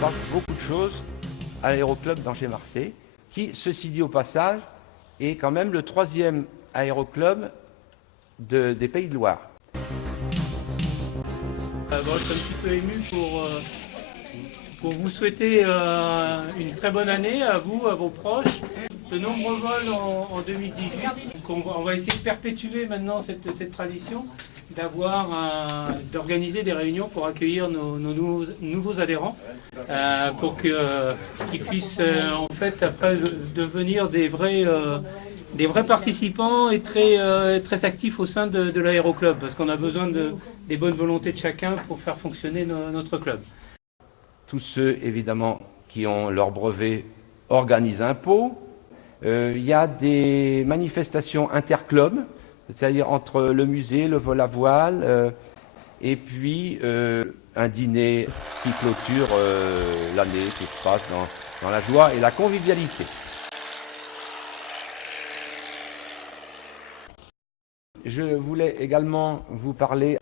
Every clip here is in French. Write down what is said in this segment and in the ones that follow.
passe beaucoup de choses à l'aéroclub d'Angers-Marseille, qui, ceci dit au passage, est quand même le 3e aéroclub des Pays de Loire. Je suis un petit peu ému pour vous souhaiter une très bonne année à vous, à vos proches. De nombreux vols en 2018. Donc on va essayer de perpétuer maintenant cette tradition d'organiser des réunions pour accueillir nos nouveaux adhérents, pour qu'ils puissent en fait après devenir des vrais participants et très actifs au sein de l'aéroclub, parce qu'on a besoin des bonnes volontés de chacun pour faire fonctionner notre club. Tous ceux, évidemment, qui ont leur brevet organisent un pot. Il y a des manifestations interclubs, c'est-à-dire entre le musée, le vol à voile, et puis un dîner qui clôture l'année, qui se passe dans la joie et la convivialité. Je voulais également vous parler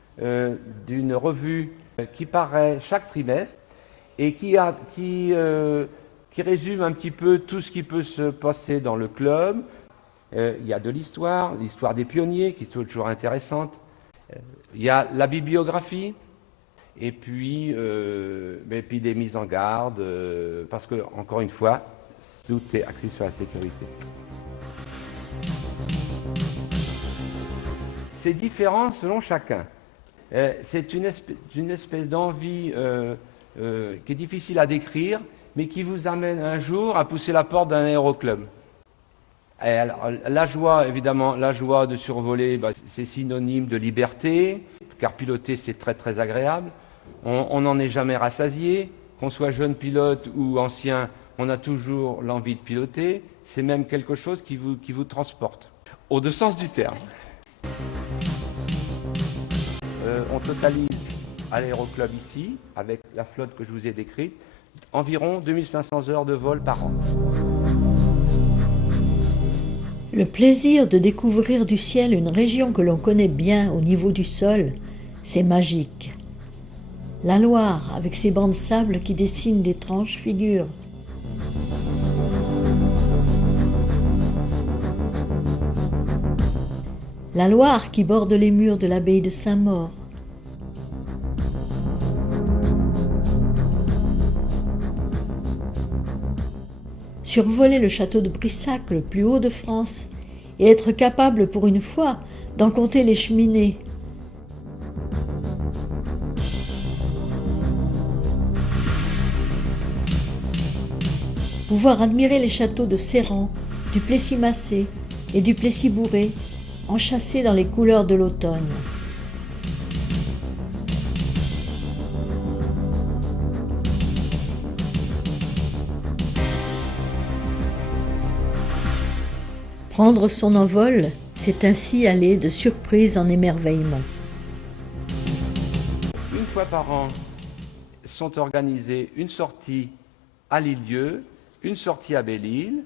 d'une revue qui paraît chaque trimestre et qui résume un petit peu tout ce qui peut se passer dans le club. Il y a de l'histoire des pionniers qui est toujours intéressante. Il y a la bibliographie et puis des mises en garde parce que, encore une fois, tout est axé sur la sécurité. C'est différent selon chacun. C'est une espèce d'envie qui est difficile à décrire, mais qui vous amène un jour à pousser la porte d'un aéroclub. Et alors, la joie, évidemment, la joie de survoler, c'est synonyme de liberté, car piloter, c'est très très agréable. On n'en est jamais rassasié, qu'on soit jeune pilote ou ancien, on a toujours l'envie de piloter. C'est même quelque chose qui vous transporte, au deux sens du terme. On totalise à l'aéroclub ici, avec la flotte que je vous ai décrite, environ 2500 heures de vol par an. Le plaisir de découvrir du ciel une région que l'on connaît bien au niveau du sol, c'est magique. La Loire, avec ses bancs de sable qui dessinent d'étranges figures. La Loire qui borde les murs de l'abbaye de Saint-Maur. Survoler le château de Brissac, le plus haut de France, et être capable pour une fois d'en compter les cheminées. Pouvoir admirer les châteaux de Serran, du Plessis-Massé et du Plessis-Bourré, enchâssés dans les couleurs de l'automne. Prendre son envol, c'est ainsi aller de surprise en émerveillement. Une fois par an sont organisées une sortie à l'Île-Dieu, une sortie à Belle-Île.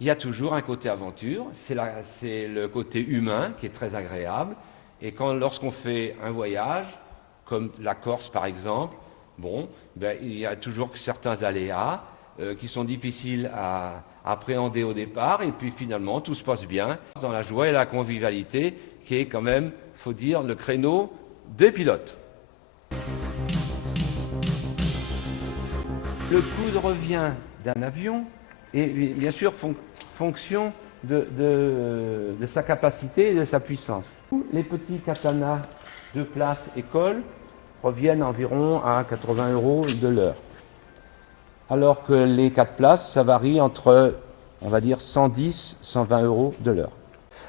Il y a toujours un côté aventure, c'est le côté humain qui est très agréable. Et lorsqu'on fait un voyage, comme la Corse par exemple, il y a toujours certains aléas qui sont difficiles à appréhender au départ, et puis finalement tout se passe bien dans la joie et la convivialité qui est quand même, faut dire, le créneau des pilotes. Le coût de revient d'un avion est bien sûr fonction de sa capacité et de sa puissance. Les petits Katana de place école reviennent environ à 80 € de l'heure. Alors que les 4 places, ça varie entre, on va dire, 110 et 120 € de l'heure.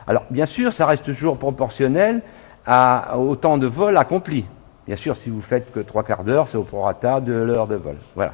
Alors, bien sûr, ça reste toujours proportionnel au temps de vol accompli. Bien sûr, si vous faites que 3/4 d'heure, c'est au prorata de l'heure de vol. Voilà.